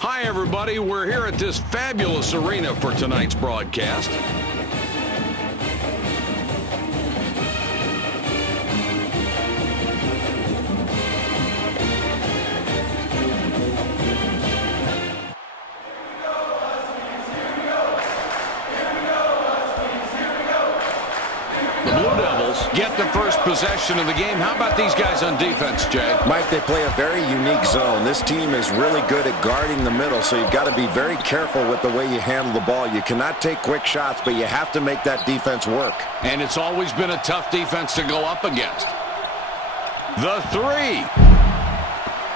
Hi, everybody. We're here at this fabulous arena for tonight's broadcast. The Blue Devils get the first possession of the game. How about these guys on defense, Jay? Mike, they play a very unique zone. This team is really good at guarding the middle, so you've got to be very careful with the way you handle the ball. You cannot take quick shots, but you have to make that defense work. And it's always been a tough defense to go up against. The three.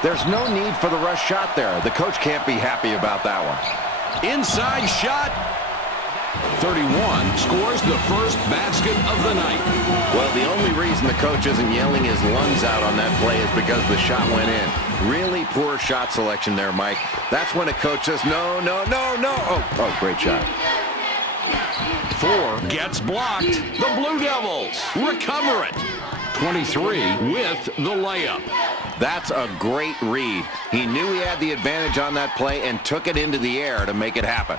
There's no need for the rush shot there. The coach can't be happy about that one. Inside shot. 31 scores the first basket of the night. Well, the only reason the coach isn't yelling his lungs out on that play is because the shot went in. Really poor shot selection there, Mike. That's when a coach says, no, no, no, no. Oh, great shot. 4 gets blocked. The Blue Devils recover it. 23 with the layup. That's a great read. He knew he had the advantage on that play and took it into the air to make it happen.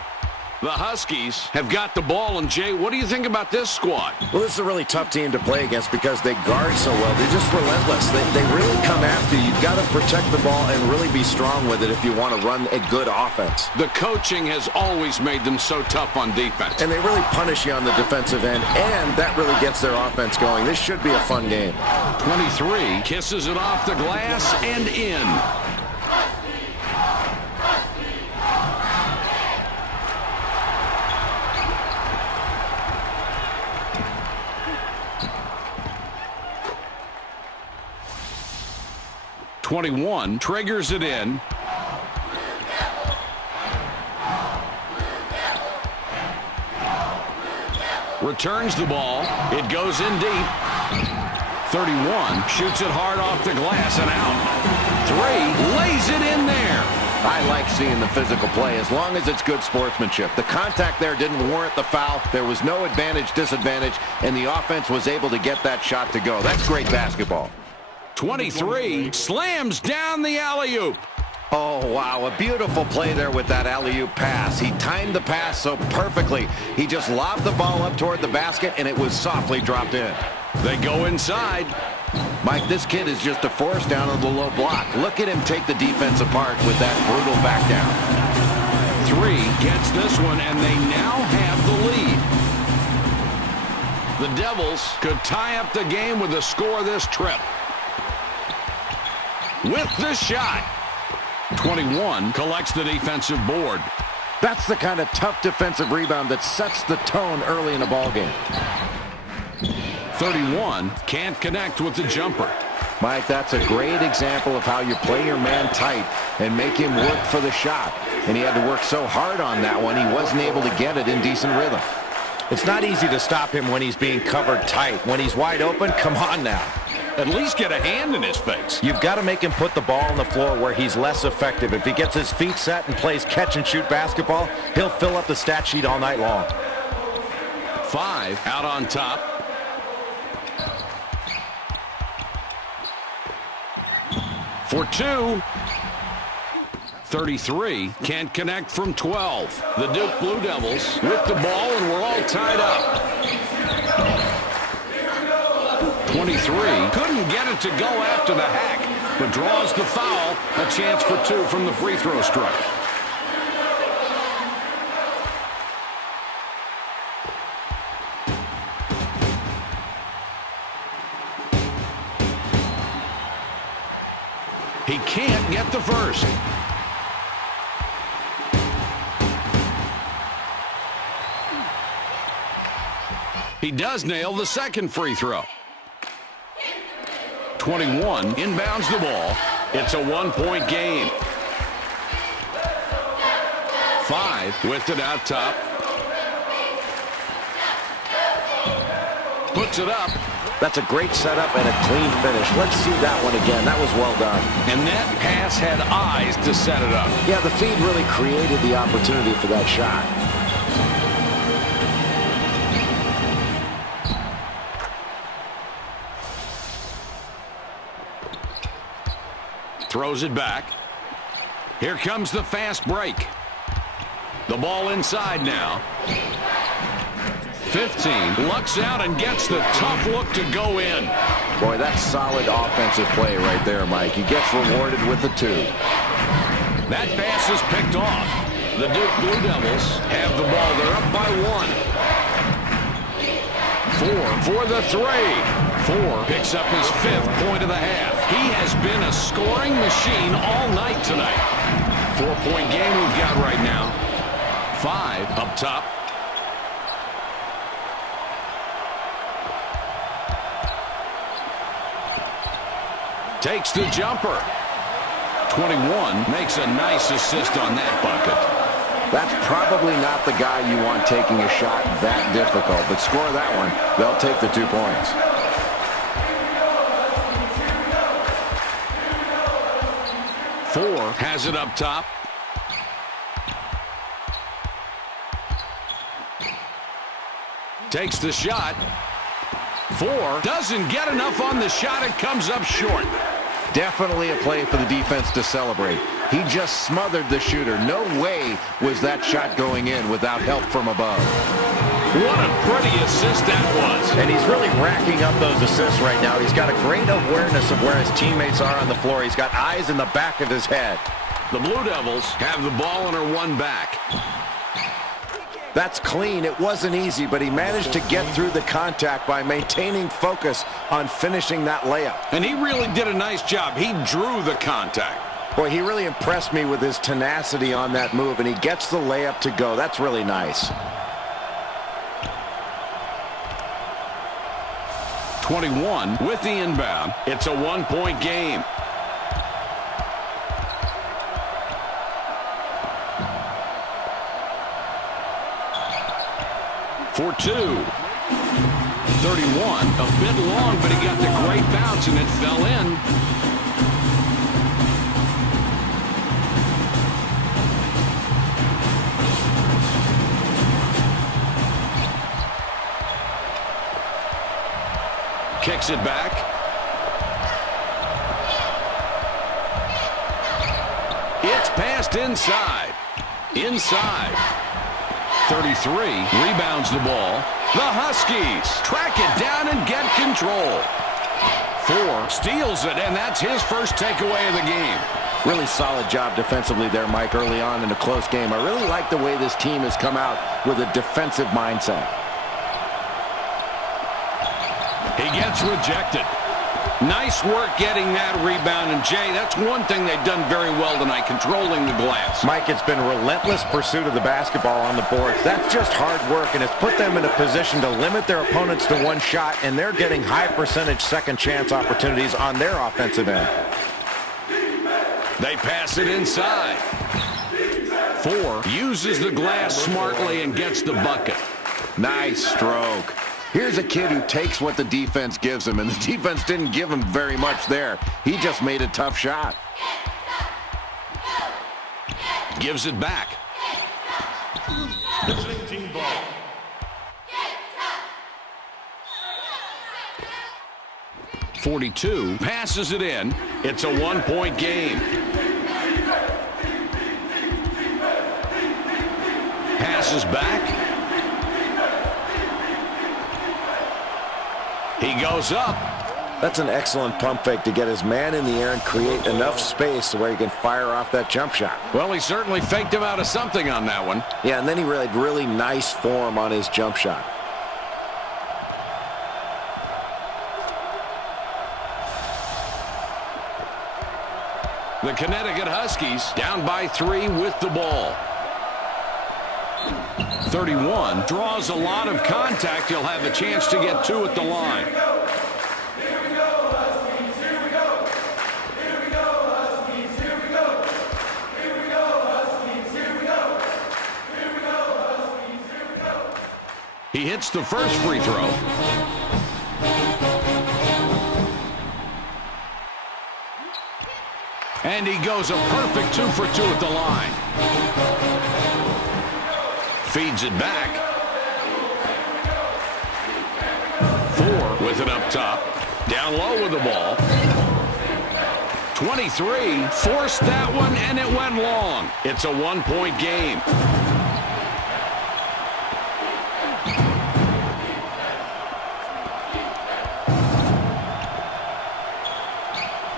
The Huskies have got the ball, and Jay, what do you think about this squad? Well, this is a really tough team to play against because they guard so well. They're just relentless. They really come after you. You've got to protect the ball and really be strong with it if you want to run a good offense. The coaching has always made them so tough on defense. And they really punish you on the defensive end, and that really gets their offense going. This should be a fun game. 23 kisses it off the glass and in. .21 triggers it in. Returns the ball. It goes in deep. 31 shoots it hard off the glass and out. 3 lays it in there. I like seeing the physical play as long as it's good sportsmanship. The contact there didn't warrant the foul. There was no advantage, disadvantage, and the offense was able to get that shot to go. That's great basketball. 23 slams down the alley-oop. Oh, wow, a beautiful play there with that alley-oop pass. He timed the pass so perfectly. He just lobbed the ball up toward the basket, and it was softly dropped in. They go inside. Mike, this kid is just a force down on the low block. Look at him take the defense apart with that brutal back down. 3 gets this one, and they now have the lead. The Devils could tie up the game with the score this trip. With the shot. 21 collects the defensive board. That's the kind of tough defensive rebound that sets the tone early in a ball game. 31 can't connect with the jumper. Mike, that's a great example of how you play your man tight and make him work for the shot. And he had to work so hard on that one, he wasn't able to get it in decent rhythm. It's not easy to stop him when he's being covered tight. When he's wide open, come on now. At least get a hand in his face. You've got to make him put the ball on the floor where he's less effective. If he gets his feet set and plays catch-and-shoot basketball, he'll fill up the stat sheet all night long. 5 out on top. For 2. 33 can't connect from 12. The Duke Blue Devils with the ball, and we're all tied up. 23 couldn't get it to go after the hack, but draws the foul. A chance for 2 from the free throw stripe. He can't get the first. He does nail the second free throw. 21 inbounds the ball. It's a one-point game. 5 with it out top. Puts it up. That's a great setup and a clean finish. Let's see that one again. That was well done. And that pass had eyes to set it up. Yeah, the feed really created the opportunity for that shot. Throws it back. Here comes the fast break. The ball inside now. 15. Lucks out and gets the tough look to go in. Boy, that's solid offensive play right there, Mike. He gets rewarded with the 2. That pass is picked off. The Duke Blue Devils have the ball. They're up by 1. 4 for the 3. 4 picks up his 5th point of the half. He has been a scoring machine all night tonight. 4-point game we've got right now. 5 up top. Takes the jumper. 21 makes a nice assist on that bucket. That's probably not the guy you want taking a shot that difficult, but score that one. They'll take the 2 points. Four has it up top. Takes the shot. 4 doesn't get enough on the shot. It comes up short. Definitely a play for the defense to celebrate. He just smothered the shooter. No way was that shot going in without help from above. What a pretty assist that was. And he's really racking up those assists right now. He's got a great awareness of where his teammates are on the floor. He's got eyes in the back of his head. The Blue Devils have the ball and are 1 back. That's clean. It wasn't easy, but he managed to get through the contact by maintaining focus on finishing that layup. And he really did a nice job. He drew the contact. Boy, he really impressed me with his tenacity on that move, and he gets the layup to go. That's really nice. 21 with the inbound. It's a 1-point game. For 2. 31, a bit long, but he got the great bounce, and it fell in. Kicks it back. It's passed inside. Inside. 33 rebounds the ball. The Huskies track it down and get control. 4 steals it, and that's his first takeaway of the game. Really solid job defensively there, Mike, early on in a close game. I really like the way this team has come out with a defensive mindset. He gets rejected. Nice work getting that rebound. And, Jay, that's one thing they've done very well tonight, controlling the glass. Mike, it's been relentless pursuit of the basketball on the boards. That's just hard work, and it's put them in a position to limit their opponents to 1 shot, and they're getting high-percentage second-chance opportunities on their offensive end. They pass it inside. 4 uses the glass smartly and gets the bucket. Nice stroke. Here's a kid who takes what the defense gives him, and the defense didn't give him very much there. He just made a tough shot. Gives it back. 42 passes it in. It's a 1-point game. Passes back. He goes up. That's an excellent pump fake to get his man in the air and create enough space where he can fire off that jump shot. Well, he certainly faked him out of something on that one. Yeah, and then he had really nice form on his jump shot. The Connecticut Huskies down by 3 with the ball. 31 draws a lot of contact. He'll have a chance to get 2 at the line. He hits the first free throw. And he goes a perfect 2 for 2 at the line. Feeds it back. 4 with it up top. Down low with the ball. 23 forced that one, and it went long. It's a one-point game.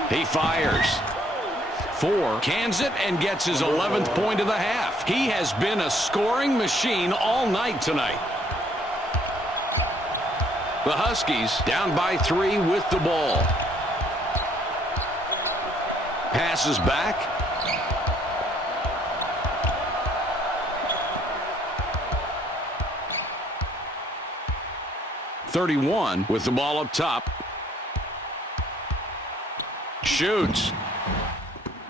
He fires. 4, cans it, and gets his 11th point of the half. He has been a scoring machine all night tonight. The Huskies down by 3 with the ball. Passes back. .31 with the ball up top. Shoots.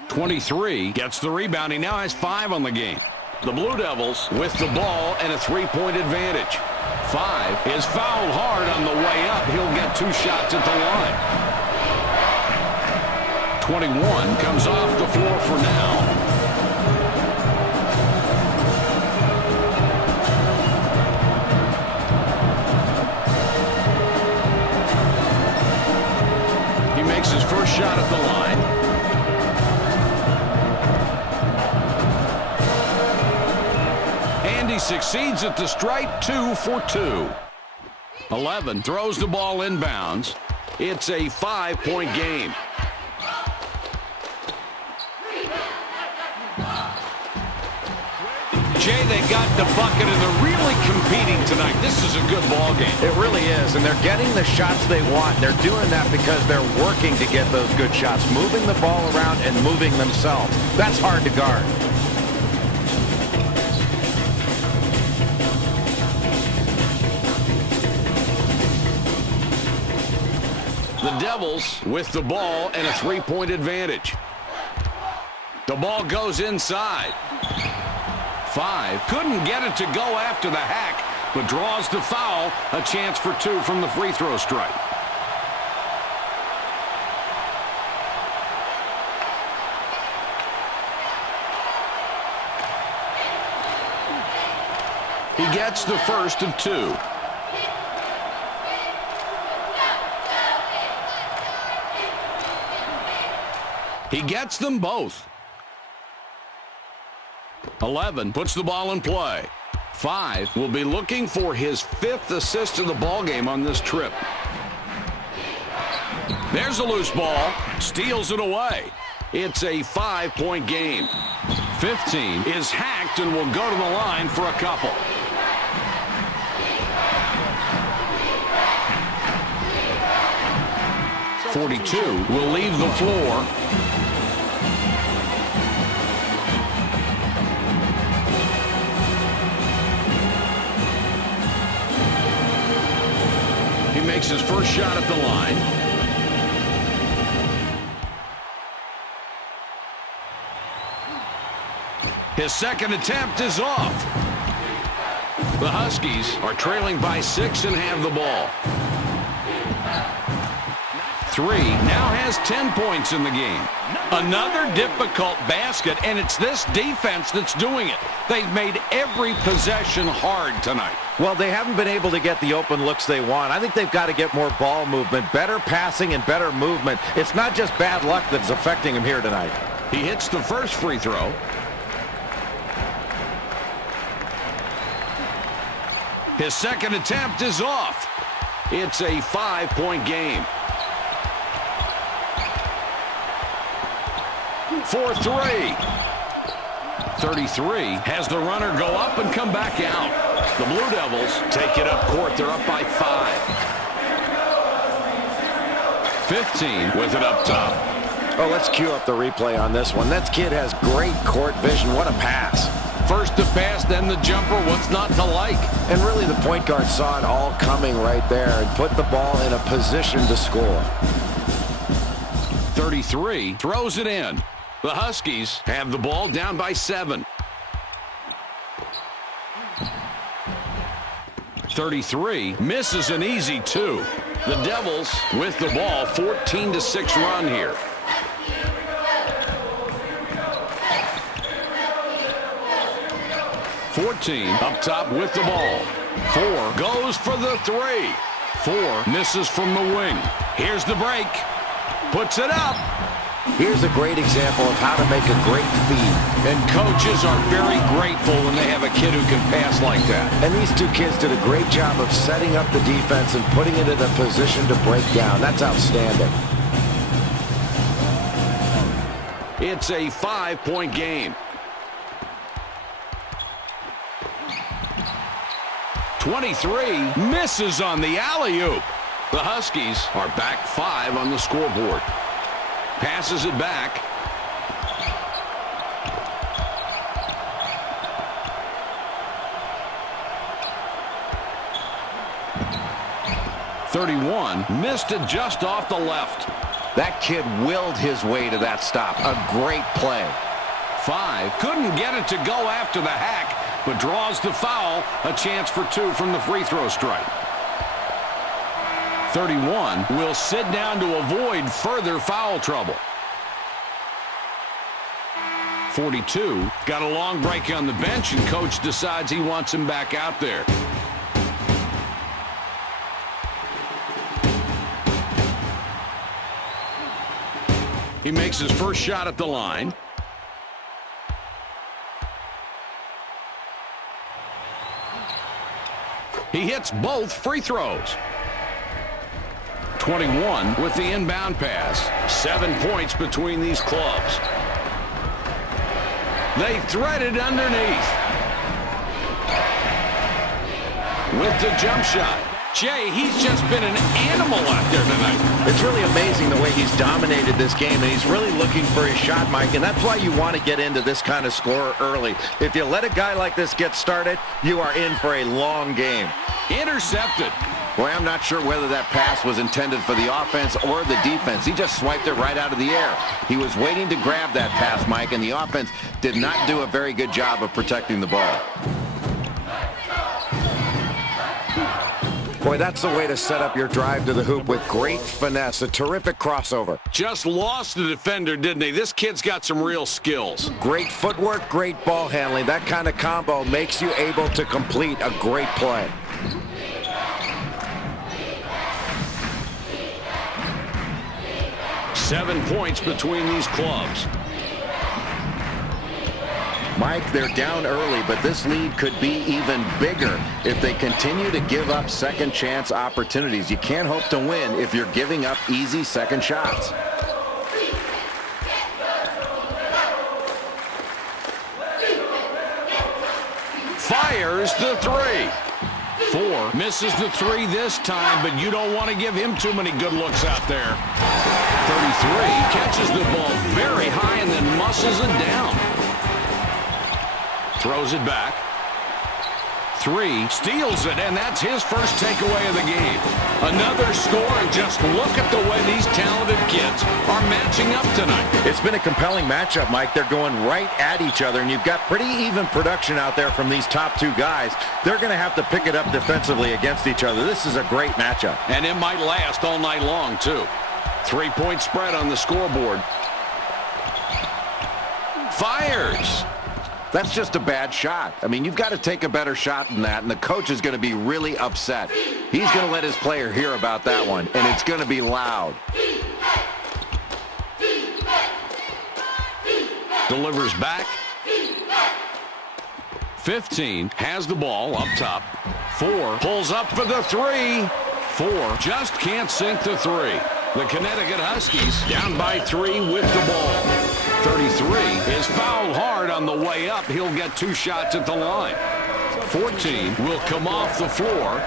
23 gets the rebound. He now has 5 on the game. The Blue Devils with the ball and a 3-point advantage. 5 is fouled hard on the way up. He'll get 2 shots at the line. 21 comes off the floor for now. He makes his first shot at the line. And he succeeds at the stripe. 2 for 2. 11 throws the ball inbounds. It's a 5-point game. Jay, they got the bucket, and they're really competing tonight. This is a good ball game. It really is, and they're getting the shots they want. They're doing that because they're working to get those good shots, moving the ball around and moving themselves. That's hard to guard. The Devils with the ball and a 3-point advantage. The ball goes inside. 5 couldn't get it to go after the hack, but draws the foul. A chance for 2 from the free throw stripe. He gets the first of 2. He gets them both. 11 puts the ball in play. 5 will be looking for his 5th assist of the ball game on this trip. There's a loose ball. Steals it away. It's a 5-point game. 15 is hacked and will go to the line for a couple. .42 will leave the floor. He makes his first shot at the line. His second attempt is off. The Huskies are trailing by 6 and have the ball. 3 now has 10 points in the game. Another difficult basket, and it's this defense that's doing it. They've made every possession hard tonight. Well, they haven't been able to get the open looks they want. I think they've got to get more ball movement, better passing and better movement. It's not just bad luck that's affecting him here tonight. He hits the first free throw. His second attempt is off. It's a 5-point game. For 3. 33 has the runner go up and come back out. The Blue Devils take it up court. They're up by 5. 15 with it up top. Oh, let's cue up the replay on this one. That kid has great court vision. What a pass. First to pass, then the jumper. What's not to like? And really the point guard saw it all coming right there and put the ball in a position to score. 33 throws it in. The Huskies have the ball down by 7. 33 misses an easy 2. The Devils with the ball, 14-6 run here. .14 up top with the ball. 4 goes for the 3. 4 misses from the wing. Here's the break. Puts it up. Here's a great example of how to make a great feed. And coaches are very grateful when they have a kid who can pass like that. And these two kids did a great job of setting up the defense and putting it in a position to break down. That's outstanding. It's a 5-point game. 23 misses on the alley-oop. The Huskies are back 5 on the scoreboard. Passes it back. .31 missed it just off the left. That kid willed his way to that stop. A great play. 5 couldn't get it to go after the hack, but draws the foul. A chance for 2 from the free throw strike. 31 will sit down to avoid further foul trouble. 42 got a long break on the bench, and coach decides he wants him back out there. He makes his first shot at the line. He hits both free throws. 21 with the inbound pass. 7 points between these clubs. They thread it underneath. With the jump shot. Jay, he's just been an animal out there tonight. It's really amazing the way he's dominated this game, and he's really looking for his shot, Mike, and that's why you want to get into this kind of score early. If you let a guy like this get started, you are in for a long game. Intercepted. Boy, I'm not sure whether that pass was intended for the offense or the defense. He just swiped it right out of the air. He was waiting to grab that pass, Mike, and the offense did not do a very good job of protecting the ball. Boy, that's the way to set up your drive to the hoop with great finesse. A terrific crossover. Just lost the defender, didn't he? This kid's got some real skills. Great footwork, great ball handling. That kind of combo makes you able to complete a great play. Seven points between these clubs. Mike, they're down early, but this lead could be even bigger if they continue to give up second chance opportunities. You can't hope to win if you're giving up easy second shots. Fires the 3. 4 misses the 3 this time, but you don't want to give him too many good looks out there. 33 catches the ball very high and then muscles it down. Throws it back. 3 steals it, and that's his first takeaway of the game. Another score, and just look at the way these talented kids are matching up tonight. It's been a compelling matchup, Mike. They're going right at each other, and you've got pretty even production out there from these top 2 guys. They're going to have to pick it up defensively against each other. This is a great matchup. And it might last all night long, too. 3-point spread on the scoreboard. Fires. That's just a bad shot. I mean, you've got to take a better shot than that, and the coach is going to be really upset. He's going to let his player hear about that one, and it's going to be loud. Delivers back. 15 has the ball up top. 4 pulls up for the 3. 4 just can't sink the 3. The Connecticut Huskies down by 3 with the ball. 33 is fouled hard on the way up. He'll get 2 shots at the line. 14 will come off the floor.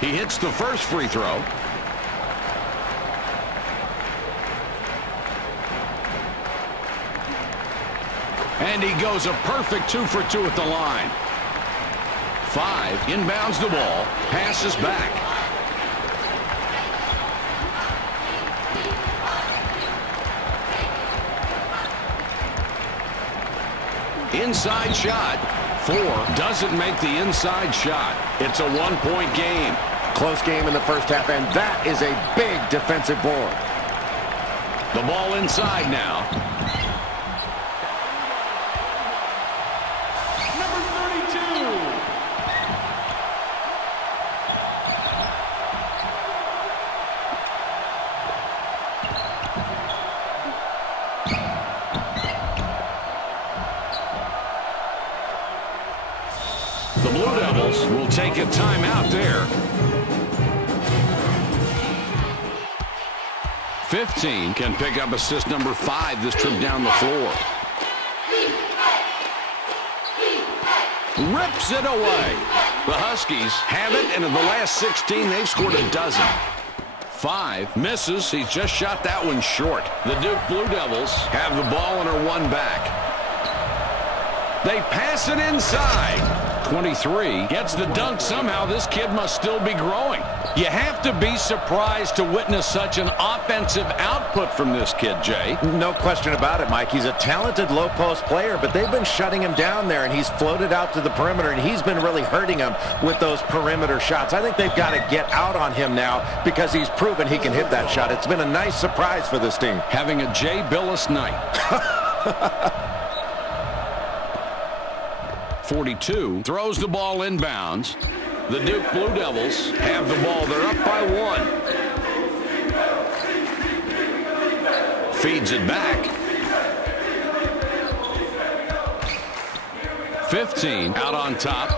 He hits the first free throw. And he goes a perfect 2 for 2 at the line. 5 inbounds the ball, passes back. Inside shot. 4 doesn't make the inside shot. It's a 1-point game. Close game in the first half, and that is a big defensive board. The ball inside now. Owls will take a timeout there. 15 can pick up assist number 5 this trip down the floor. Rips it away. The Huskies have it, and in the last 16, they've scored a dozen. 5 misses. He's just shot that one short. The Duke Blue Devils have the ball and are one back. They pass it inside. 23 gets the dunk. Somehow this kid must still be growing. You have to be surprised to witness such an offensive output from this kid, Jay. No question about it, Mike. He's a talented low-post player, but they've been shutting him down there, and he's floated out to the perimeter, and he's been really hurting him with those perimeter shots. I think they've got to get out on him now because he's proven he can hit that shot. It's been a nice surprise for this team. Having a Jay Billis night. 42 throws the ball inbounds. The Duke Blue Devils have the ball. They're up by 1. Feeds it back. 15 out on top.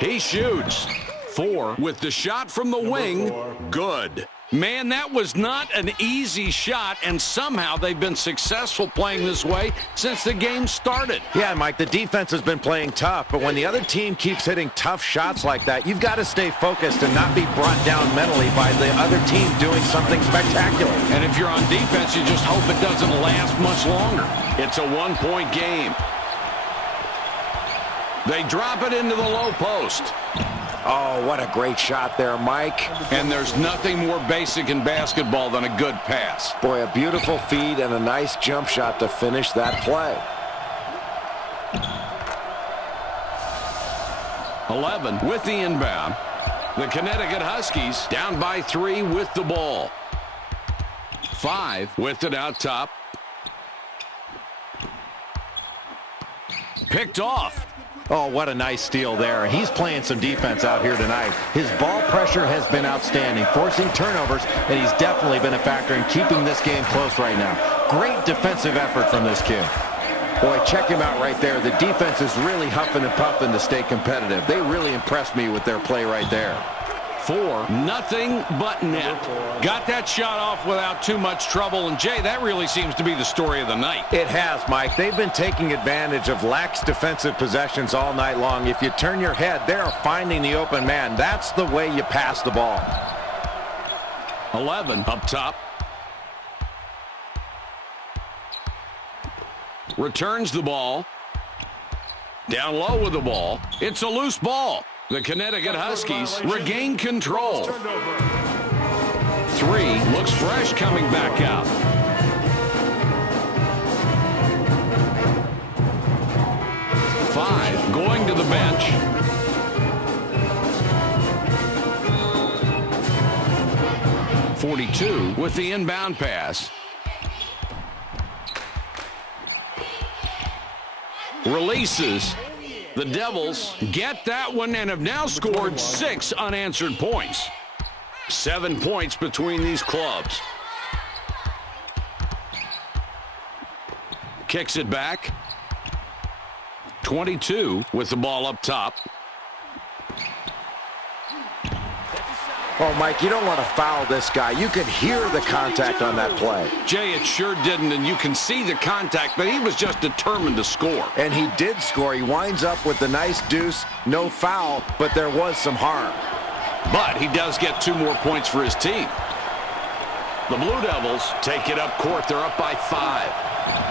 He shoots. 4 with the shot from the wing. Good. Man, that was not an easy shot, and somehow they've been successful playing this way since the game started. Yeah, Mike, the defense has been playing tough, but when the other team keeps hitting tough shots like that, you've got to stay focused and not be brought down mentally by the other team doing something spectacular. And if you're on defense, you just hope it doesn't last much longer. It's a one-point game. They drop it into the low post. Oh, what a great shot there, Mike. And there's nothing more basic in basketball than a good pass. Boy, a beautiful feed and a nice jump shot to finish that play. 11 with the inbound. The Connecticut Huskies down by 3 with the ball. 5 with it out top. Picked off. Oh, what a nice steal there. And he's playing some defense out here tonight. His ball pressure has been outstanding, forcing turnovers, and he's definitely been a factor in keeping this game close right now. Great defensive effort from this kid. Boy, check him out right there. The defense is really huffing and puffing to stay competitive. They really impressed me with their play right there. 4, nothing but net. Got that shot off without too much trouble. And, Jay, that really seems to be the story of the night. It has, Mike. They've been taking advantage of lax defensive possessions all night long. If you turn your head, they're finding the open man. That's the way you pass the ball. 11 up top. Returns the ball. Down low with the ball. It's a loose ball. The Connecticut Huskies regain control. 3 looks fresh coming back out. 5 going to the bench. .42 with the inbound pass. Releases. The Devils get that one and have now scored 6 unanswered points. 7 points between these clubs. Kicks it back. 22 with the ball up top. Oh, Mike, you don't want to foul this guy. You could hear the contact on that play. Jay, it sure didn't, and you can see the contact, but he was just determined to score. And he did score. He winds up with the nice deuce. No foul, but there was some harm. But he does get 2 more points for his team. The Blue Devils take it up court. They're up by 5.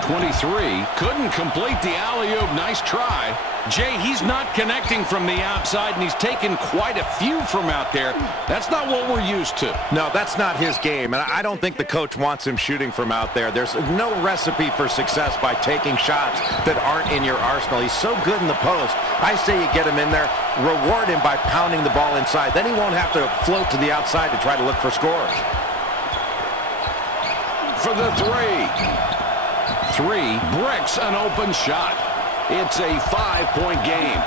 23 couldn't complete the alley-oop. Nice try. Jay, he's not connecting from the outside, and he's taken quite a few from out there. That's not what we're used to. No, that's not his game, and I don't think the coach wants him shooting from out there. There's no recipe for success by taking shots that aren't in your arsenal. He's so good in the post. I say you get him in there, reward him by pounding the ball inside. Then he won't have to float to the outside to try to look for scores. For the 3 bricks an open shot. It's a 5-point game.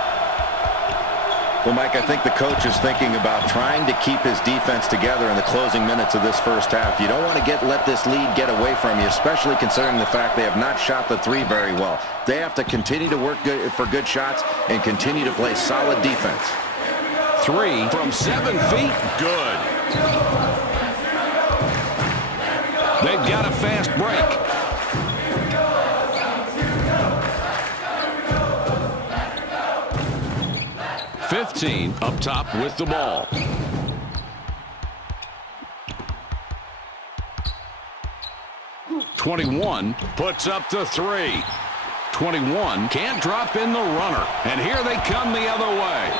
Well, Mike, I think the coach is thinking about trying to keep his defense together in the closing minutes of this first half. You don't want to let this lead get away from you, especially considering the fact they have not shot the three very well. They have to continue to work for good shots and continue to play solid defense. 3 from 7 feet. Good. They've got a fast break. 15 up top with the ball. .21 puts up the 3. 21 can't drop in the runner. And here they come the other way.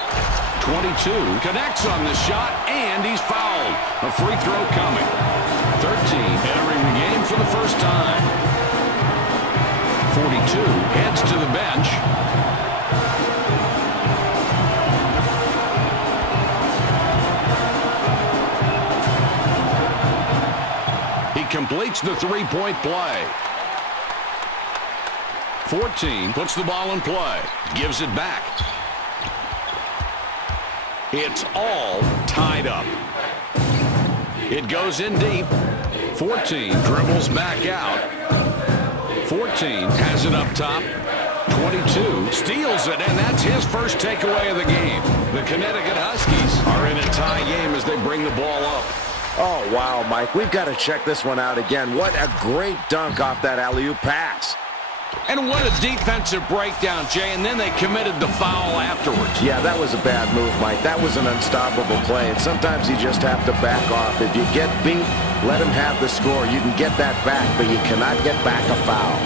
22 connects on the shot, and he's fouled. A free throw coming. 13 entering the game for the first time. 42 heads to the bench. He completes the three-point play. 14 puts the ball in play. Gives it back. It's all tied up. It goes in deep. 14 dribbles back out. 14 has it up top. 22 steals it, and that's his first takeaway of the game. The Connecticut Huskies are in a tie game as they bring the ball up. Oh, wow, Mike. We've got to check this one out again. What a great dunk off that alley-oop pass. And what a defensive breakdown, Jay, and then they committed the foul afterwards. Yeah, that was a bad move, Mike. That was an unstoppable play, and sometimes you just have to back off. If you get beat, let him have the score. You can get that back, but you cannot get back a foul.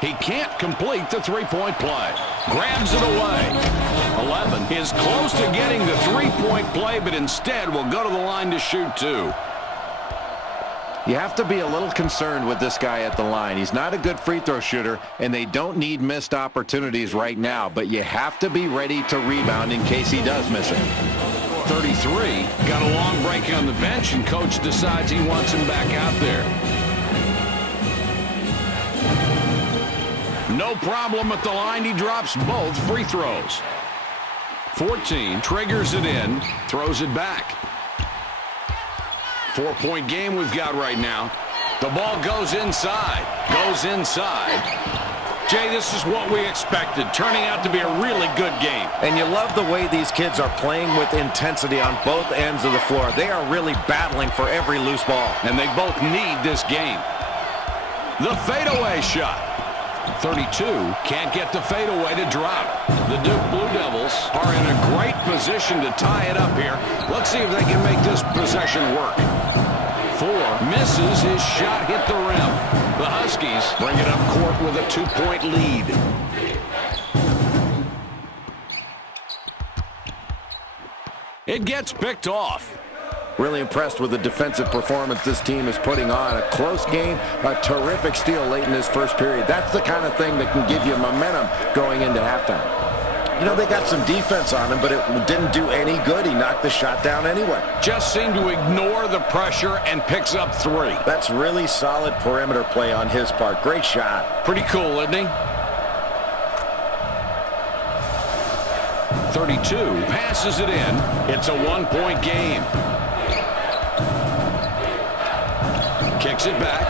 He can't complete the three-point play. Grabs it away. 11 is close to getting the three-point play, but instead will go to the line to shoot 2. You have to be a little concerned with this guy at the line. He's not a good free throw shooter, and they don't need missed opportunities right now, but you have to be ready to rebound in case he does miss it. 33 got a long break on the bench, and coach decides he wants him back out there. No problem at the line. He drops both free throws. 14 triggers it in, throws it back. 4-point game we've got right now. The ball goes inside. Jay, this is what we expected, turning out to be a really good game. And you love the way these kids are playing with intensity on both ends of the floor. They are really battling for every loose ball. And they both need this game. The fadeaway shot. 32 can't get the fadeaway to drop. The Duke Blue Devils are in a great position to tie it up here. Let's see if they can make this possession work. 4 misses. His shot hit the rim. The Huskies bring it up court with a 2-point lead. It gets picked off. Really impressed with the defensive performance this team is putting on. A close game, a terrific steal late in this first period. That's the kind of thing that can give you momentum going into halftime. You know, they got some defense on him, but it didn't do any good. He knocked the shot down anyway. Just seemed to ignore the pressure and picks up 3. That's really solid perimeter play on his part. Great shot. Pretty cool, isn't he? 32 passes it in. It's a 1-point game. Kicks it back.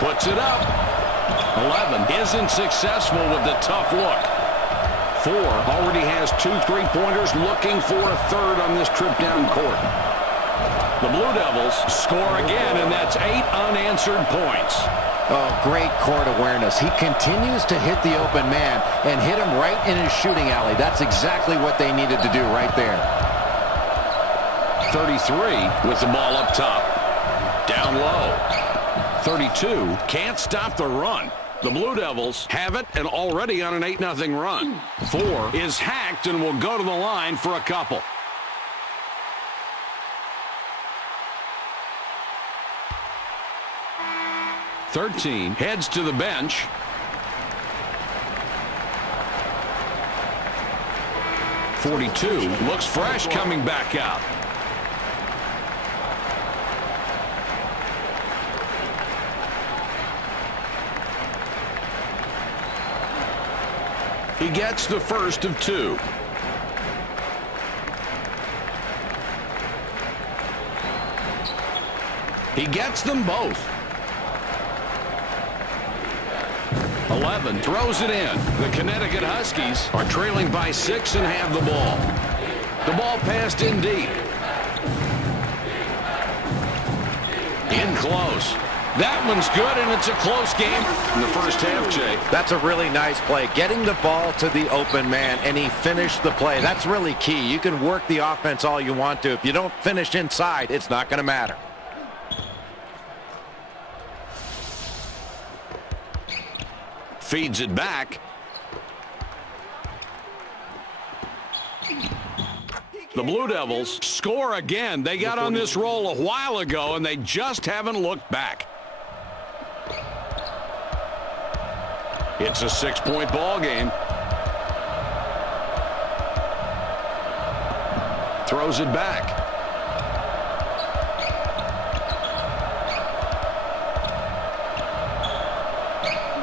Puts it up. 11 isn't successful with the tough look. 4 already has 2 3-pointers, looking for a third on this trip down court. The Blue Devils score again, and that's 8 unanswered points. Oh, great court awareness. He continues to hit the open man and hit him right in his shooting alley. That's exactly what they needed to do right there. 33 with the ball up top. Down low. 32 can't stop the run. The Blue Devils have it and already on an 8-0 run. 4 is hacked and will go to the line for a couple. .13 heads to the bench. .42 looks fresh coming back out. He gets the first of 2. He gets them both. 11 throws it in. The Connecticut Huskies are trailing by 6 and have the ball. The ball passed in deep. In close. That one's good, and it's a close game in the first half, Jay. That's a really nice play. Getting the ball to the open man, and he finished the play. That's really key. You can work the offense all you want to. If you don't finish inside, it's not going to matter. Feeds it back. The Blue Devils score again. They got on this roll a while ago, and they just haven't looked back. It's a 6-point ball game. Throws it back.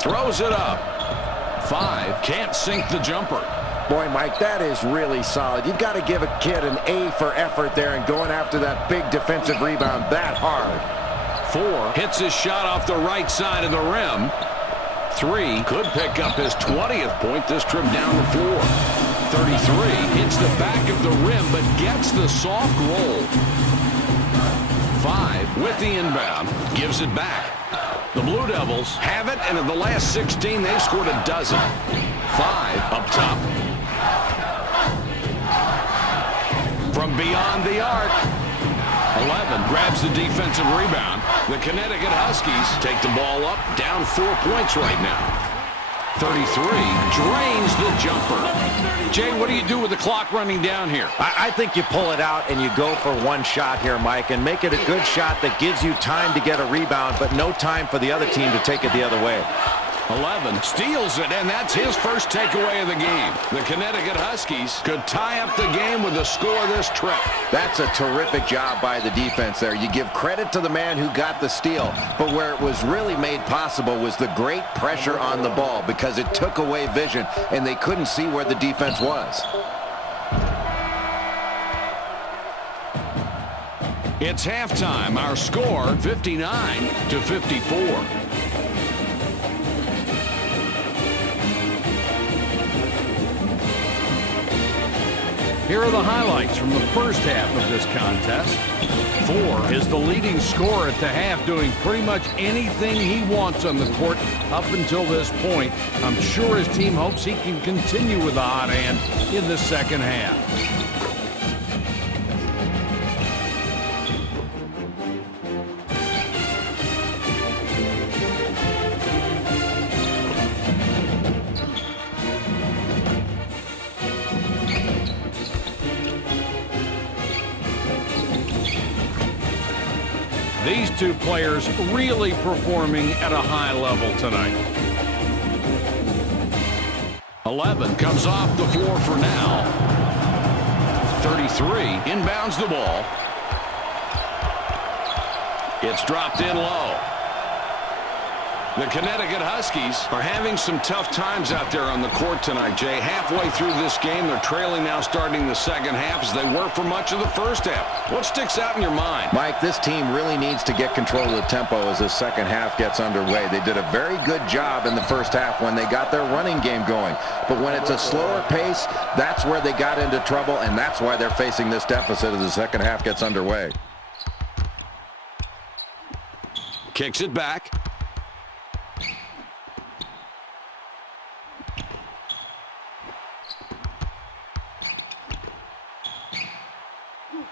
Throws it up. 5. Can't sink the jumper. Boy, Mike, that is really solid. You've got to give a kid an A for effort there and going after that big defensive rebound that hard. 4 hits his shot off the right side of the rim. 3 could pick up his 20th point this trip down the floor. 33 hits the back of the rim but gets the soft roll. 5 with the inbound. Gives it back. The Blue Devils have it, and in the last 16, they've scored a dozen. 5 up top. From beyond the arc. 11 grabs the defensive rebound. The Connecticut Huskies take the ball up, down 4 points right now. 33 drains the jumper. Jay, what do you do with the clock running down here? I think you pull it out and you go for one shot here, Mike, and make it a good shot that gives you time to get a rebound, but no time for the other team to take it the other way. 11 steals it, and that's his first takeaway of the game. The Connecticut Huskies could tie up the game with a score this trip. That's a terrific job by the defense there. You give credit to the man who got the steal, but where it was really made possible was the great pressure on the ball because it took away vision, and they couldn't see where the defense was. It's halftime. Our score, 59-54. Here are the highlights from the first half of this contest. 4 is the leading scorer at the half, doing pretty much anything he wants on the court up until this point. I'm sure his team hopes he can continue with the hot hand in the second half. These two players really performing at a high level tonight. 11 comes off the floor for now. 33 inbounds the ball. It's dropped in low. The Connecticut Huskies are having some tough times out there on the court tonight, Jay. Halfway through this game, they're trailing now starting the second half as they were for much of the first half. What sticks out in your mind? Mike, this team really needs to get control of the tempo as the second half gets underway. They did a very good job in the first half when they got their running game going. But when it's a slower pace, that's where they got into trouble, and that's why they're facing this deficit as the second half gets underway. Kicks it back.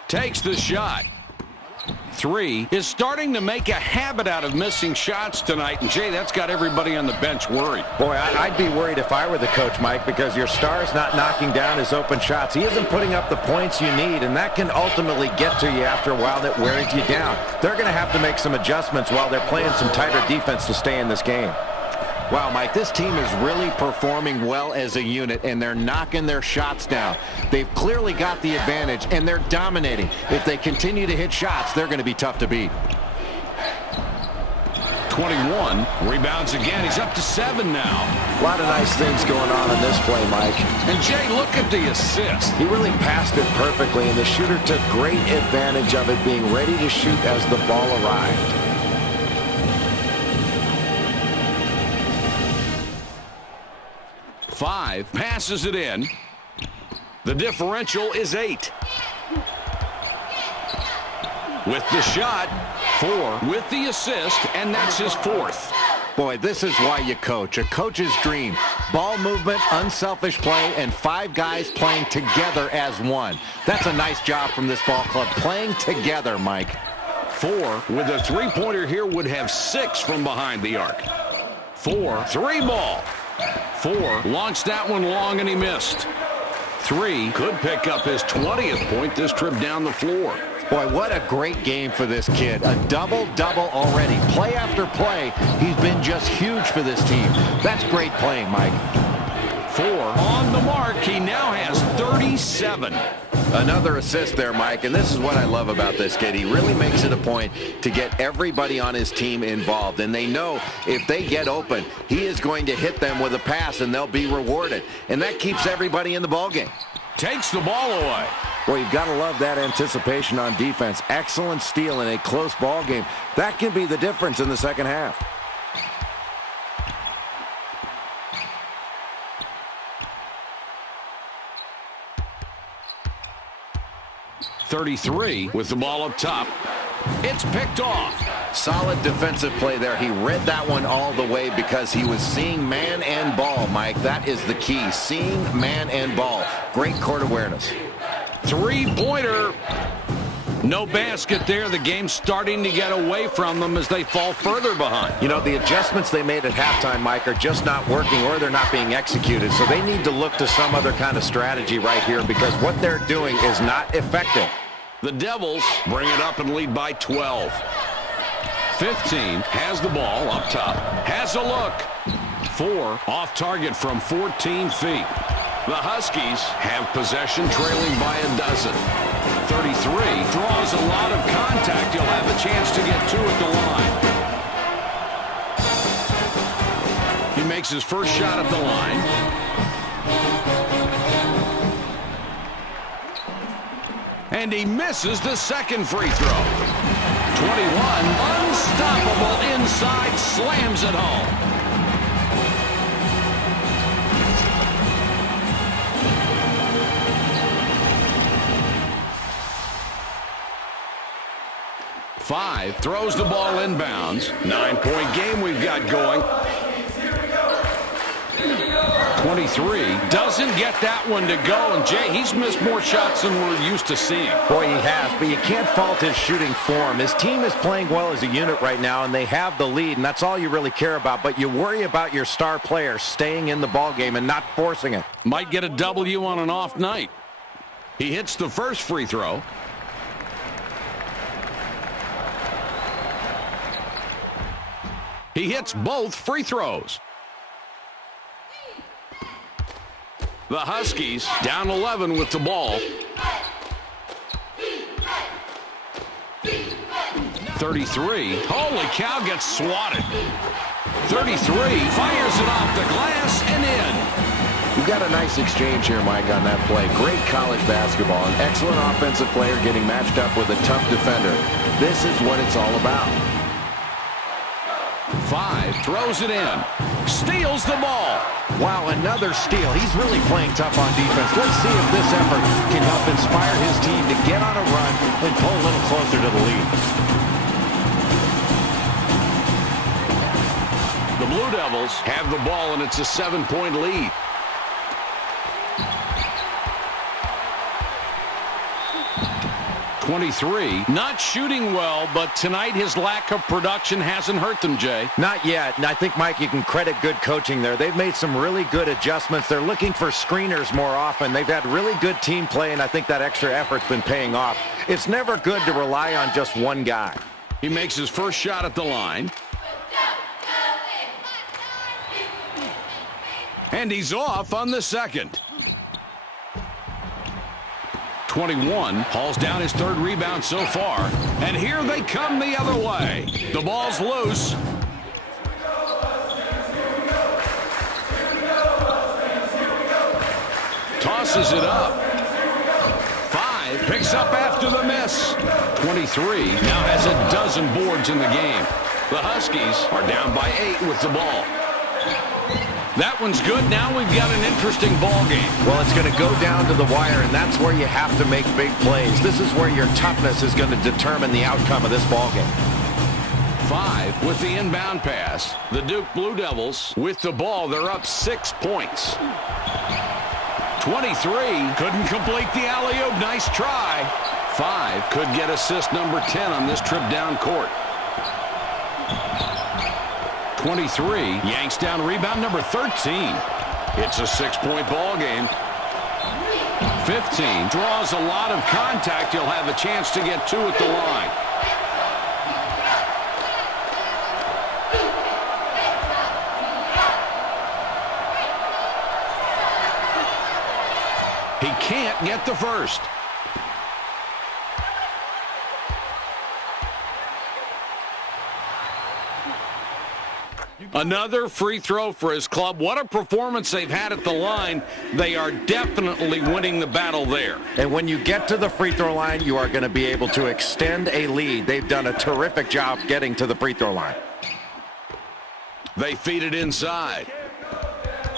Takes the shot. 3 is starting to make a habit out of missing shots tonight. And, Jay, that's got everybody on the bench worried. Boy, I'd be worried if I were the coach, Mike, because your star's not knocking down his open shots. He isn't putting up the points you need, and that can ultimately get to you after a while that wears you down. They're going to have to make some adjustments while they're playing some tighter defense to stay in this game. Wow, Mike, this team is really performing well as a unit, and they're knocking their shots down. They've clearly got the advantage, and they're dominating. If they continue to hit shots, they're going to be tough to beat. 21, rebounds again. He's up to 7 now. A lot of nice things going on in this play, Mike. And Jay, look at the assist. He really passed it perfectly, and the shooter took great advantage of it, being ready to shoot as the ball arrived. Five, passes it in. The differential is 8. With the shot, 4 with the assist, and that's his 4th. Boy, this is why you coach. A coach's dream. Ball movement, unselfish play, and 5 guys playing together as one. That's a nice job from this ball club, playing together, Mike. 4 with a three-pointer here would have 6 from behind the arc. 4, 3 ball. 4 launched that one long and he missed. 3 could pick up his 20th point this trip down the floor. Boy, what a great game for this kid. A double-double already. Play after play, he's been just huge for this team. That's great playing, Mike. 4 on the mark. He now has 37. Another assist there, Mike, and this is what I love about this kid. He really makes it a point to get everybody on his team involved, and they know if they get open, he is going to hit them with a pass, and they'll be rewarded. And that keeps everybody in the ballgame. Takes the ball away. Well, you've got to love that anticipation on defense. Excellent steal in a close ball game. That can be the difference in the second half. 33 with the ball up top. It's picked off. Solid defensive play there. He read that one all the way because he was seeing man and ball, Mike. That is the key, seeing man and ball. Great court awareness. Three-pointer. No basket there. The game's starting to get away from them as they fall further behind. You know, the adjustments they made at halftime, Mike, are just not working, or they're not being executed. So they need to look to some other kind of strategy right here because what they're doing is not effective. The Devils bring it up and lead by 12. 15 has the ball up top. Has a look. 4 off target from 14 feet. The Huskies have possession, trailing by a dozen. 33 draws a lot of contact. He'll have a chance to get 2 at the line. He makes his first shot at the line. And he misses the second free throw. 21, unstoppable inside, slams it home. Five throws the ball inbounds. 9-point game we've got going. 23 doesn't get that one to go. And, Jay, he's missed more shots than we're used to seeing. Boy, he has, but you can't fault his shooting form. His team is playing well as a unit right now, and they have the lead, and that's all you really care about. But you worry about your star player staying in the ballgame and not forcing it. Might get a W on an off night. He hits the first free throw. He hits both free throws. The Huskies down 11 with the ball. 33. Holy cow, gets swatted. 33 fires it off the glass and in. You've got a nice exchange here, Mike, on that play. Great college basketball. An excellent offensive player getting matched up with a tough defender. This is what it's all about. 5 throws it in. Steals the ball. Wow, another steal. He's really playing tough on defense. Let's see if this effort can help inspire his team to get on a run and pull a little closer to the lead. The Blue Devils have the ball, and it's a 7-point lead. .23, not shooting well, but tonight his lack of production hasn't hurt them, Jay. Not yet, and I think, Mike, you can credit good coaching there. They've made some really good adjustments. They're looking for screeners more often. They've had really good team play, and I think that extra effort's been paying off. It's never good to rely on just one guy. He makes his first shot at the line. And he's off on the second. 21 hauls down his third rebound so far. And here they come the other way. The ball's loose. tosses it up. 5 picks up after the miss. 23 now has a dozen boards in the game. The Huskies are down by 8 with the ball. That one's good. Now we've got an interesting ball game. Well, it's going to go down to the wire, and that's where you have to make big plays. This is where your toughness is going to determine the outcome of this ball game. 5 with the inbound pass. The Duke Blue Devils with the ball. They're up 6 points. 23 couldn't complete the alley-oop. Nice try. 5 could get assist number 10 on this trip down court. 23 yanks down rebound number 13. It's a 6-point ball game. 15 draws a lot of contact. He'll have a chance to get 2 at the line. He can't get the first. Another free throw for his club. What a performance they've had at the line. They are definitely winning the battle there. And when you get to the free throw line, you are going to be able to extend a lead. They've done a terrific job getting to the free throw line. They feed it inside.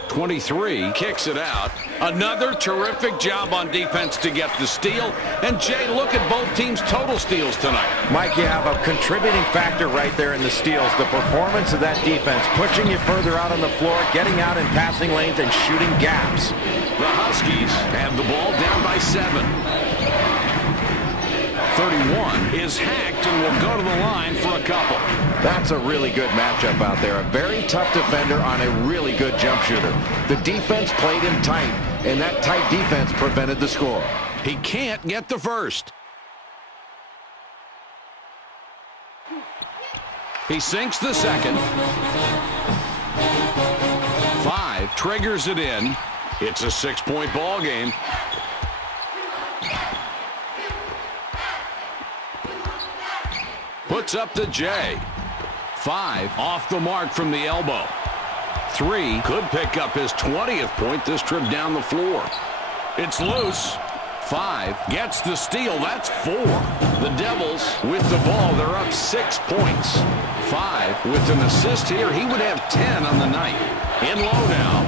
23 kicks it out. Another terrific job on defense to get the steal. And, Jay, look at both teams' total steals tonight. Mike, you have a contributing factor right there in the steals. The performance of that defense, pushing you further out on the floor, getting out in passing lanes, and shooting gaps. The Huskies have the ball down by 7. 31 is hacked and will go to the line for a couple. That's a really good matchup out there. A very tough defender on a really good jump shooter. The defense played him tight, and that tight defense prevented the score. He can't get the first. He sinks the second. 5 triggers it in. It's a 6-point ball game. Puts up the J. 5 off the mark from the elbow. 3 could pick up his 20th point this trip down the floor. It's loose. 5 gets the steal. That's 4. The Devils with the ball. They're up 6 points. 5 with an assist here. He would have 10 on the night. In low now.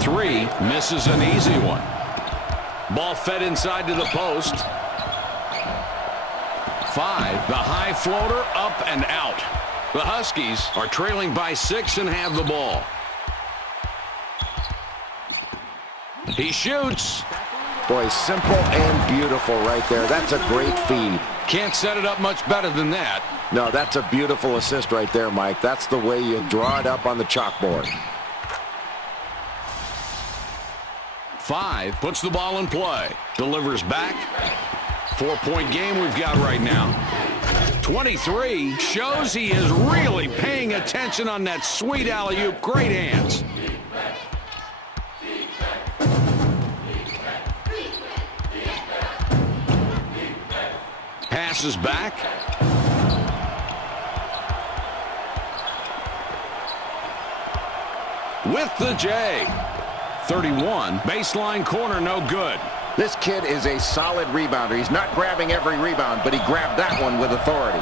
3 misses an easy one. Ball fed inside to the post. 5, the high floater, up and out. The Huskies are trailing by 6 and have the ball. He shoots. Boy, simple and beautiful right there. That's a great feed. Can't set it up much better than that. No, that's a beautiful assist right there, Mike. That's the way you draw it up on the chalkboard. 5 puts the ball in play. Delivers back. 4-point game we've got right now. 23 shows he is really paying attention on that sweet alley-oop. Great hands. Passes back. With the J. 31, baseline corner, no good. This kid is a solid rebounder. He's not grabbing every rebound, but he grabbed that one with authority.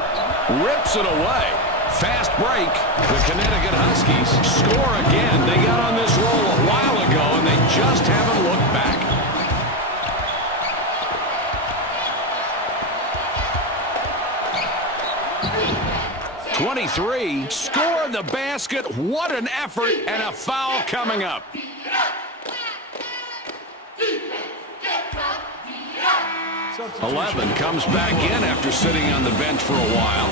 Rips it away. Fast break. The Connecticut Huskies score again. They got on this roll a while ago, and they just haven't looked back. .23, score the basket. What an effort, and a foul coming up. .11 comes back in after sitting on the bench for a while.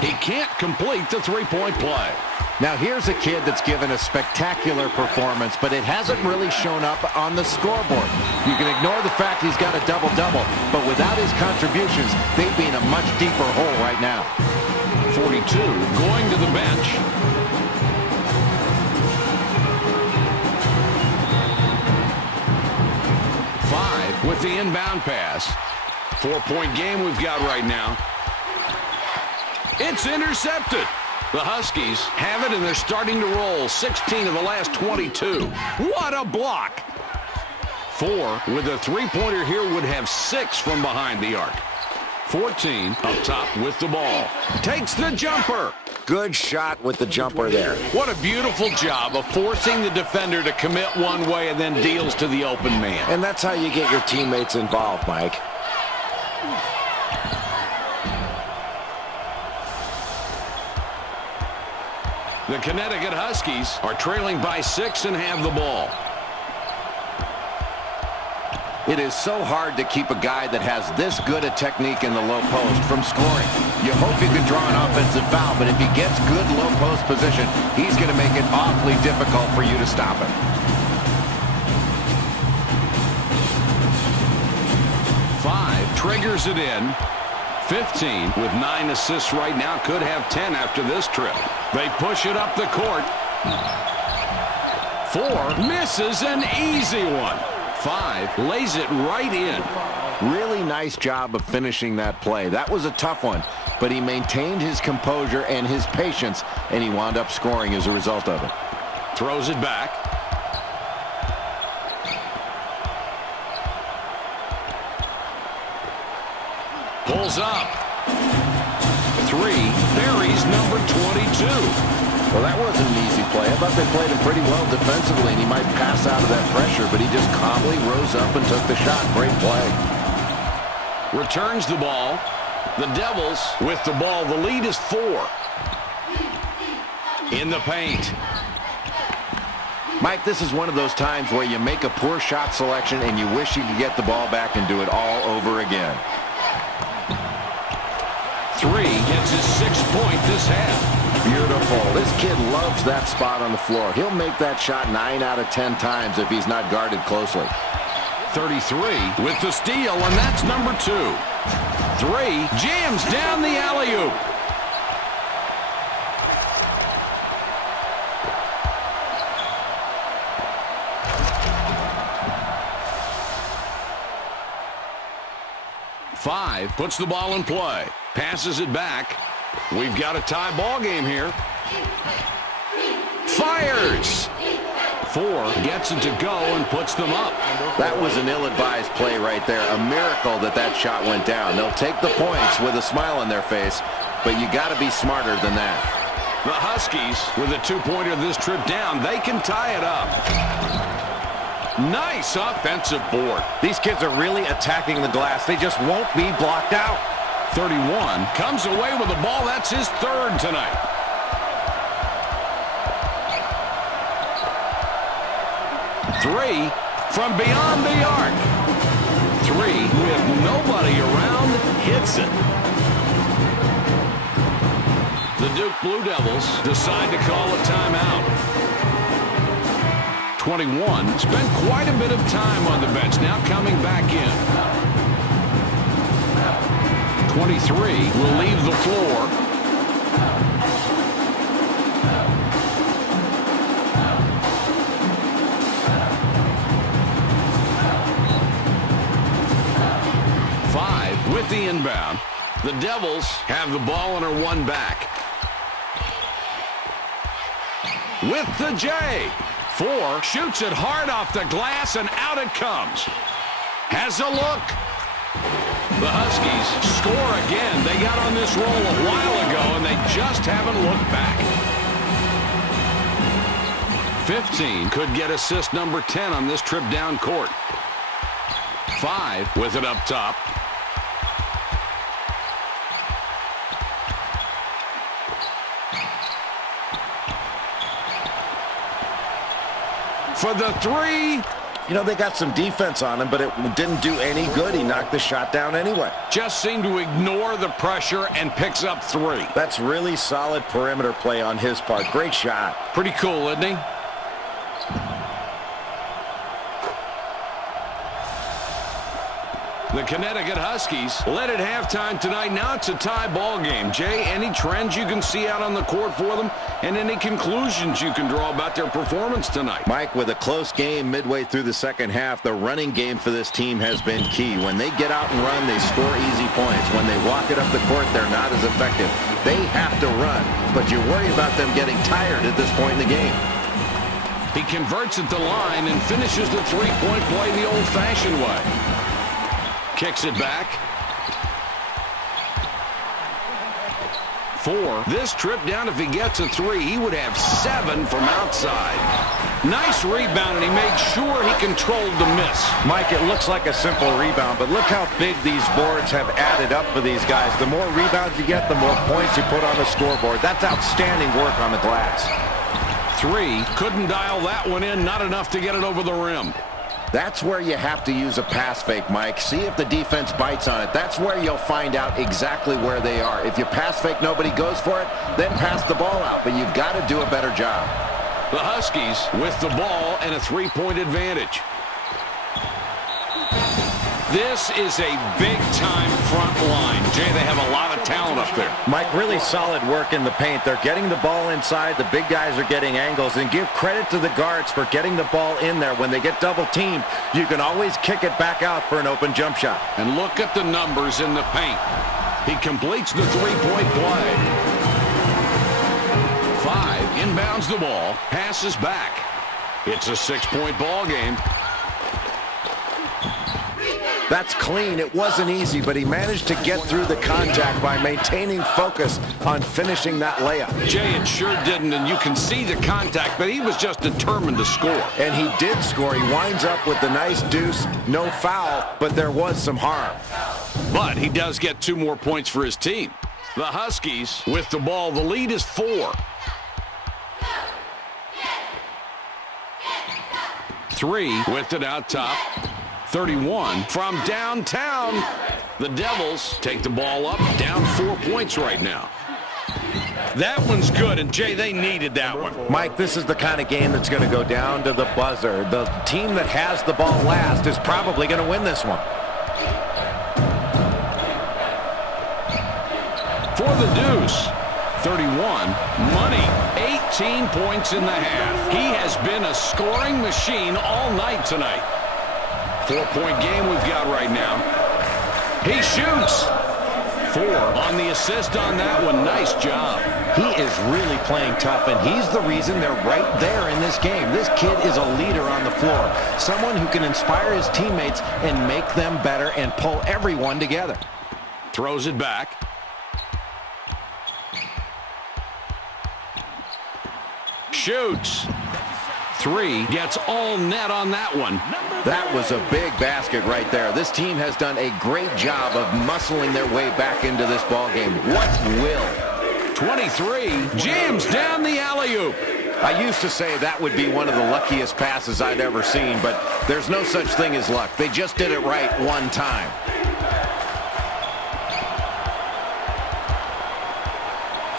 He can't complete the three-point play. Now here's a kid that's given a spectacular performance, but it hasn't really shown up on the scoreboard. You can ignore the fact he's got a double-double, but without his contributions, they'd be in a much deeper hole right now. 42 going to the bench. With the inbound pass. 4-point game we've got right now. It's intercepted. The Huskies have it, and they're starting to roll. 16 of the last 22. What a block. 4 with a three-pointer here would have 6 from behind the arc. 14 up top with the ball. Takes the jumper. Good shot with the jumper there. What a beautiful job of forcing the defender to commit one way and then deals to the open man. And that's how you get your teammates involved, Mike. The Connecticut Huskies are trailing by 6 and have the ball. It is so hard to keep a guy that has this good a technique in the low post from scoring. You hope you can draw an offensive foul, but if he gets good low post position, he's going to make it awfully difficult for you to stop him. 5 triggers it in. 15 with 9 assists right now. Could have 10 after this trip. They push it up the court. 4 misses an easy one. 5 lays it right in. Really nice job of finishing that play. That was a tough one, but he maintained his composure and his patience, and he wound up scoring as a result of it. Throws it back. Pulls up. 3 buries number 22. Well, that wasn't an easy play. I thought they played him pretty well defensively, and he might pass out of that pressure, but he just calmly rose up and took the shot. Great play. Returns the ball. The Devils with the ball. The lead is 4. In the paint. Mike, this is one of those times where you make a poor shot selection and you wish you could get the ball back and do it all over again. 3 gets his 6th point this half. Beautiful. This kid loves that spot on the floor. He'll make that shot 9 out of 10 times if he's not guarded closely. 33 with the steal, and that's number 2. 3 jams down the alley-oop. Five puts the ball in play. Passes it back. We've got a tie ball game here. Fires. 4 gets it to go and puts them up. That was an ill-advised play right there. A miracle that that shot went down. They'll take the points with a smile on their face, but you got to be smarter than that. The Huskies with a 2-pointer this trip down. They can tie it up. Nice offensive board. These kids are really attacking the glass. They just won't be blocked out. 31 comes away with the ball. That's his 3rd tonight. Three from beyond the arc. 3 with nobody around, hits it. The Duke Blue Devils decide to call a timeout. 21 spent quite a bit of time on the bench, now coming back in. 23 will leave the floor. With the inbound, the Devils have the ball and are 1 back. With the J. 4 shoots it hard off the glass, and out it comes. Has a look. The Huskies score again. They got on this roll a while ago, and they just haven't looked back. 15 could get assist number 10 on this trip down court. 5 with it up top. For the 3. You know, they got some defense on him, but it didn't do any good. He knocked the shot down anyway. Just seemed to ignore the pressure and picks up 3. That's really solid perimeter play on his part. Great shot. Pretty cool, isn't he? The Connecticut Huskies led at halftime tonight. Now it's a tie ball game. Jay, any trends you can see out on the court for them, and any conclusions you can draw about their performance tonight? Mike, with a close game midway through the second half, the running game for this team has been key. When they get out and run, they score easy points. When they walk it up the court, they're not as effective. They have to run, but you worry about them getting tired at this point in the game. He converts at the line and finishes the three-point play the old-fashioned way. Kicks it back. 4. This trip down, if he gets a 3, he would have 7 from outside. Nice rebound, and he made sure he controlled the miss. Mike, it looks like a simple rebound, but look how big these boards have added up for these guys. The more rebounds you get, the more points you put on the scoreboard. That's outstanding work on the glass. 3. Couldn't dial that one in. Not enough to get it over the rim. That's where you have to use a pass fake, Mike. See if the defense bites on it. That's where you'll find out exactly where they are. If you pass fake, nobody goes for it, then pass the ball out. But you've got to do a better job. The Huskies with the ball and a three-point advantage. This is a big-time front line. Jay, they have a lot of talent up there. Mike, really solid work in the paint. They're getting the ball inside. The big guys are getting angles. And give credit to the guards for getting the ball in there. When they get double-teamed, you can always kick it back out for an open jump shot. And look at the numbers in the paint. He completes the three-point play. 5 inbounds the ball, passes back. It's a 6-point ball game. That's clean. It wasn't easy, but he managed to get through the contact by maintaining focus on finishing that layup. Jay, it sure didn't, and you can see the contact, but he was just determined to score. And he did score. He winds up with the nice deuce, no foul, but there was some harm. But he does get 2 more points for his team. The Huskies with the ball. The lead is 4. 3 with it out top. 31 from downtown. The Devils take the ball up, down 4 points right now. That one's good, and Jay, they needed that one. Mike, this is the kind of game that's going to go down to the buzzer. The team that has the ball last is probably going to win this one. For the deuce, 31, money, 18 points in the half. He has been a scoring machine all night tonight. 4-point game we've got right now. He shoots. 4 on the assist on that one. Nice job. He is really playing tough, and he's the reason they're right there in this game. This kid is a leader on the floor, someone who can inspire his teammates and make them better and pull everyone together. Throws it back. Shoots. 3, gets all net on that one. That was a big basket right there. This team has done a great job of muscling their way back into this ball game. What will? 23, jams down the alley-oop. I used to say that would be one of the luckiest passes I'd ever seen, but there's no such thing as luck. They just did it right one time.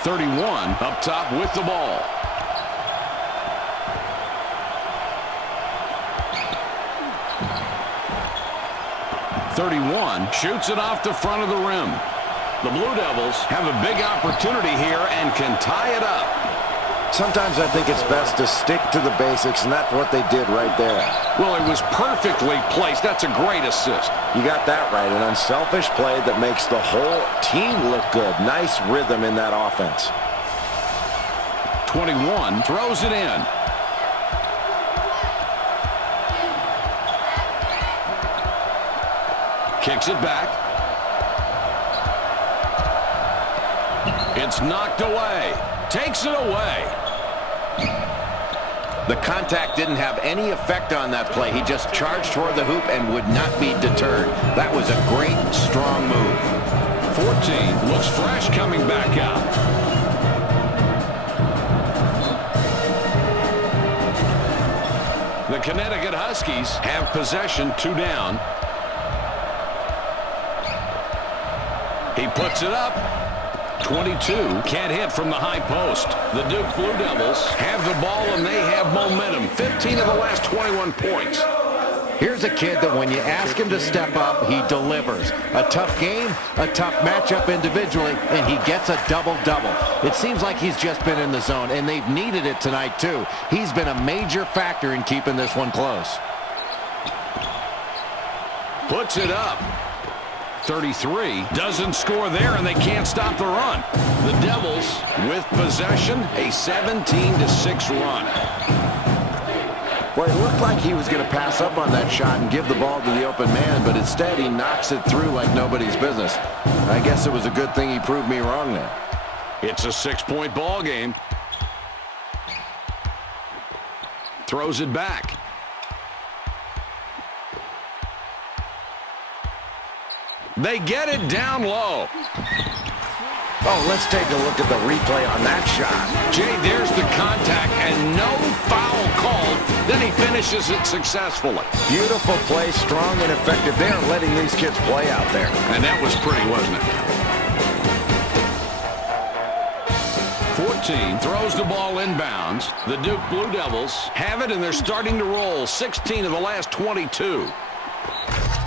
.31 up top with the ball. .31 shoots it off the front of the rim. The Blue Devils have a big opportunity here and can tie it up. Sometimes I think it's best to stick to the basics, and that's what they did right there. Well, it was perfectly placed. That's a great assist. You got that right. An unselfish play that makes the whole team look good. Nice rhythm in that offense. 21 throws it in. Kicks it back. It's knocked away. Takes it away. The contact didn't have any effect on that play. He just charged toward the hoop and would not be deterred. That was a great, strong move. 14 looks fresh coming back out. The Connecticut Huskies have possession, 2 down. He puts it up. 22 can't hit from the high post. The Duke Blue Devils have the ball and they have momentum. 15 of the last 21 points. Here's a kid that when you ask him to step up, he delivers. A tough game, a tough matchup individually, and he gets a double-double. It seems like he's just been in the zone, and they've needed it tonight too. He's been a major factor in keeping this one close. Puts it up. 33. Doesn't score there, and they can't stop the run. The Devils with possession, a 17-6 run. Well, it looked like he was going to pass up on that shot and give the ball to the open man, but instead he knocks it through like nobody's business. I guess it was a good thing he proved me wrong there. It's a 6-point ball game. Throws it back. They get it down low. Oh, let's take a look at the replay on that shot. Jay, there's the contact and no foul called. Then he finishes it successfully. Beautiful play, strong and effective. They are letting these kids play out there. And that was pretty, wasn't it? 14 throws the ball inbounds. The Duke Blue Devils have it, and they're starting to roll. 16 of the last 22.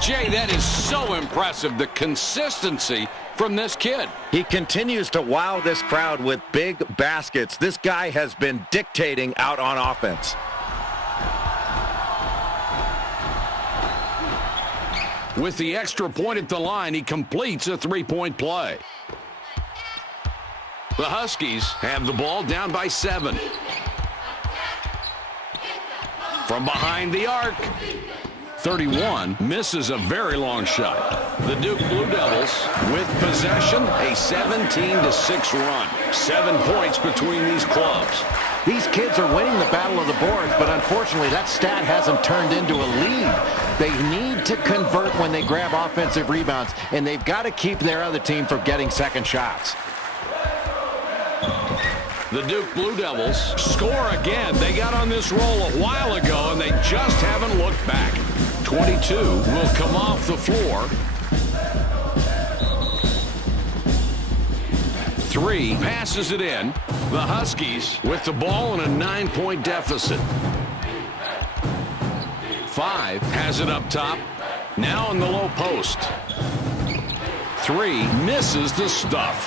Jay, that is so impressive, the consistency from this kid. He continues to wow this crowd with big baskets. This guy has been dictating out on offense. With the extra point at the line, he completes a three-point play. The Huskies have the ball down by 7. From behind the arc. 31 misses a very long shot. The Duke Blue Devils with possession, a 17-6 run. 7 points between these clubs. These kids are winning the battle of the boards, but unfortunately that stat hasn't turned into a lead. They need to convert when they grab offensive rebounds, and they've got to keep their other team from getting second shots. The Duke Blue Devils score again. They got on this roll a while ago, and they just haven't looked back. 22 will come off the floor. 3 passes it in. The Huskies with the ball in a 9-point deficit. 5 has it up top. Now in the low post. 3 misses the stuff.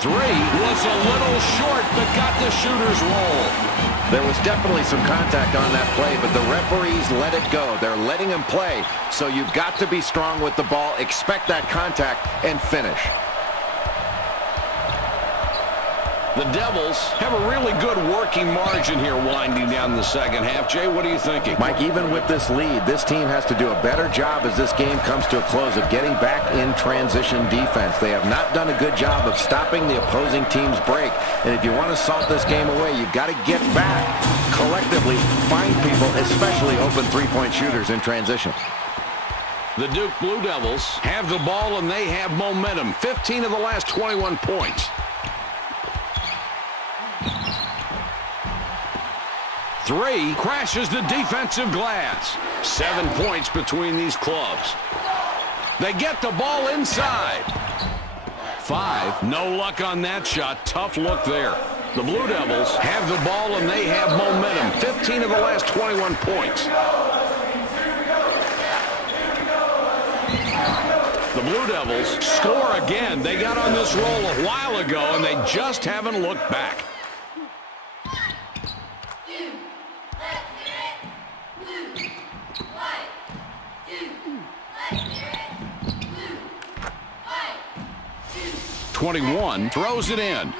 3 was a little short, but got the shooter's roll. There was definitely some contact on that play, but the referees let it go. They're letting him play, so you've got to be strong with the ball, expect that contact, and finish. The Devils have a really good working margin here winding down the second half. Jay, what are you thinking? Mike, even with this lead, this team has to do a better job as this game comes to a close of getting back in transition defense. They have not done a good job of stopping the opposing team's break. And if you want to salt this game away, you've got to get back, collectively find people, especially open three-point shooters in transition. The Duke Blue Devils have the ball and they have momentum. 15 of the last 21 points. 3 crashes the defensive glass. 7 points between these clubs. They get the ball inside. 5, no luck on that shot. Tough look there. The Blue Devils have the ball and they have momentum. 15 of the last 21 points. The Blue Devils score again. They got on this roll a while ago and they just haven't looked back. .21 throws it in.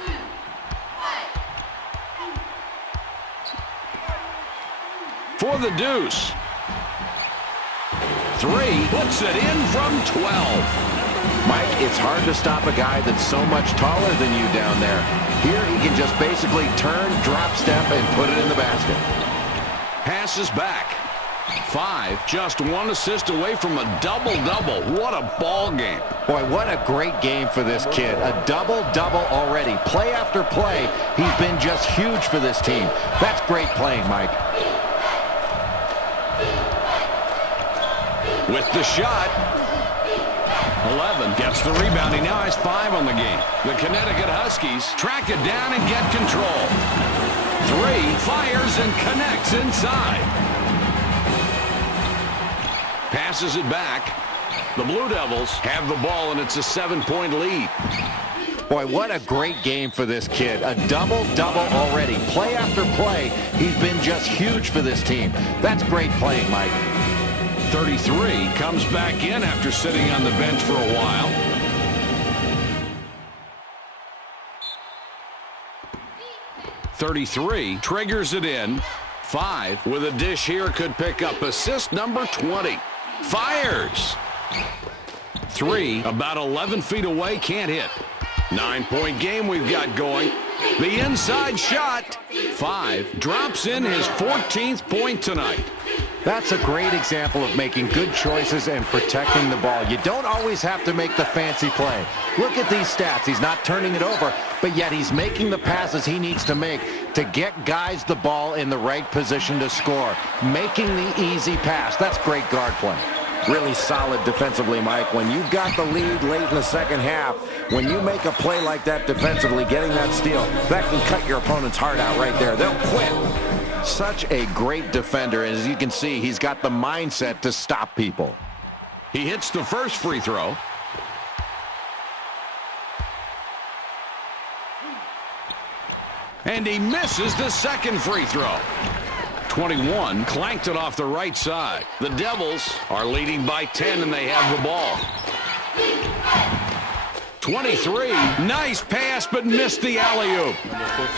For the deuce. 3 puts it in from 12. Mike, it's hard to stop a guy that's so much taller than you down there. Here he can just basically turn, drop step, and put it in the basket. Passes back. 5, just 1 assist away from a double-double. What a ball game. Boy, what a great game for this kid. A double-double already. Play after play, he's been just huge for this team. That's great playing, Mike. With the shot. 11 gets the rebound. He now has 5 on the game. The Connecticut Huskies track it down and get control. 3 fires and connects inside. Passes it back. The Blue Devils have the ball, and it's a 7-point lead. Boy, what a great game for this kid. A double-double already. Play after play, he's been just huge for this team. That's great playing, Mike. 33 comes back in after sitting on the bench for a while. .33 triggers it in. 5 with a dish here could pick up assist number 20. Fires. 3 about 11 feet away, can't hit. 9-point game we've got going. The inside shot. 5 drops in his 14th point tonight. That's a great example of making good choices and protecting the ball. You don't always have to make the fancy play. Look at these stats. He's not turning it over, but yet he's making the passes he needs to make to get guys the ball in the right position to score. Making the easy pass. That's great guard play. Really solid defensively, Mike. When you've got the lead late in the second half, when you make a play like that defensively, getting that steal, that can cut your opponent's heart out right there. They'll quit. Such a great defender, and as you can see, he's got the mindset to stop people. He hits the first free throw. And he misses the second free throw. 21 clanked it off the right side. The Devils are leading by 10, and they have the ball. 23, nice pass, but missed the alley-oop.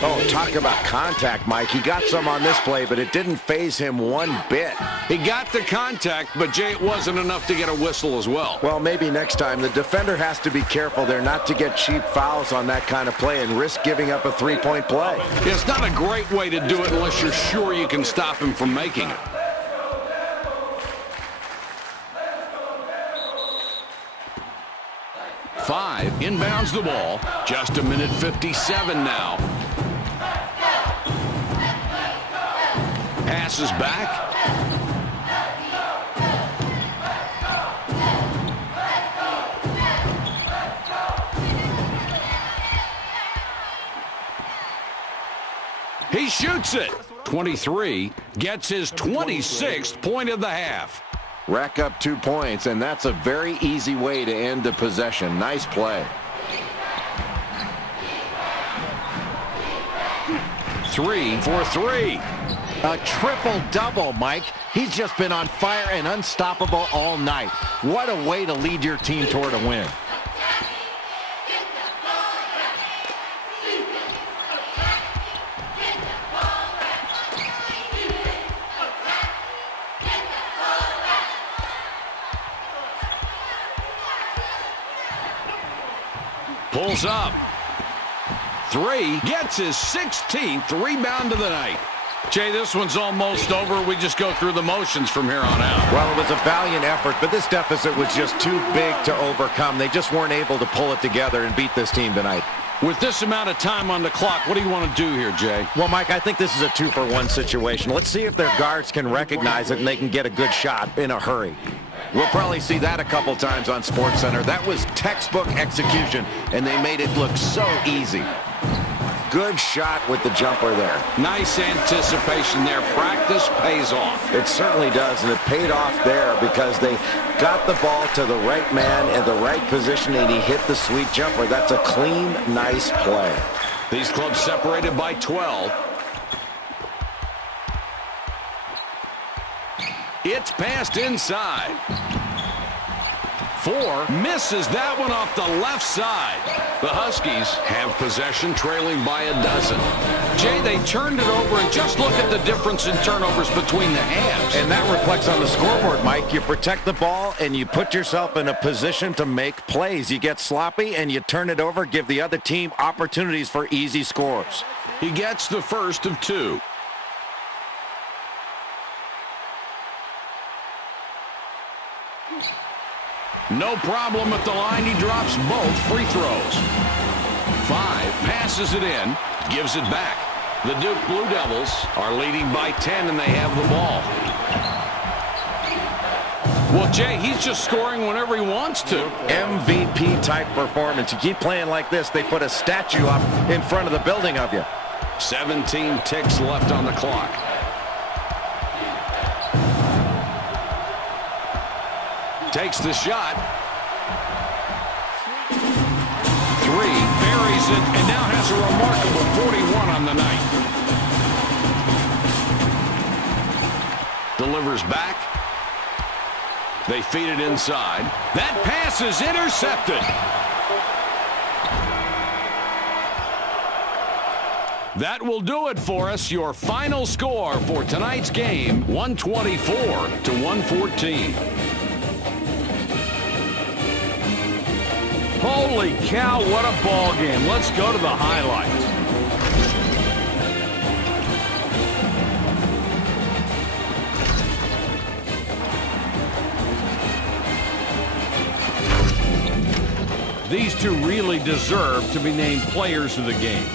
Oh, talk about contact, Mike. He got some on this play, but it didn't faze him one bit. He got the contact, but, Jay, it wasn't enough to get a whistle as well. Well, maybe next time. The defender has to be careful there not to get cheap fouls on that kind of play and risk giving up a three-point play. It's not a great way to do it unless you're sure you can stop him from making it. Five inbounds the ball. Just a minute 57 now. Passes back. He shoots it. 23 gets his 26th point of the half. Rack up 2 points, and that's a very easy way to end a possession. Nice play. 3 for 3. A triple-double, Mike. He's just been on fire and unstoppable all night. What a way to lead your team toward a win. Pulls up. 3, gets his 16th rebound of the night. Jay, this one's almost over. We just go through the motions from here on out. Well, it was a valiant effort, but this deficit was just too big to overcome. They just weren't able to pull it together and beat this team tonight. With this amount of time on the clock, what do you want to do here, Jay? Well, Mike, I think this is a 2-for-1 situation. Let's see if their guards can recognize it and they can get a good shot in a hurry. We'll probably see that a couple times on SportsCenter. That was textbook execution, and they made it look so easy. Good shot with the jumper there. Nice anticipation there. Practice pays off. It certainly does, and it paid off there because they got the ball to the right man in the right position, and he hit the sweet jumper. That's a clean, nice play. These clubs separated by 12. It's passed inside. 4 misses that one off the left side. The Huskies have possession, trailing by a dozen. Jay, they turned it over, and just look at the difference in turnovers between the halves. And that reflects on the scoreboard, Mike. You protect the ball, and you put yourself in a position to make plays. You get sloppy, and you turn it over, give the other team opportunities for easy scores. He gets the first of 2. No problem at the line. He drops both free throws. 5 passes it in, gives it back. The Duke Blue Devils are leading by 10, and they have the ball. Well, Jay, he's just scoring whenever he wants to. MVP-type performance. You keep playing like this, they put a statue up in front of the building of you. 17 ticks left on the clock. Takes the shot. 3, buries it, and now has a remarkable 41 on the night. Delivers back. They feed it inside. That pass is intercepted. That will do it for us. Your final score for tonight's game, 124-114. Holy cow, what a ball game. Let's go to the highlights. These two really deserve to be named players of the game.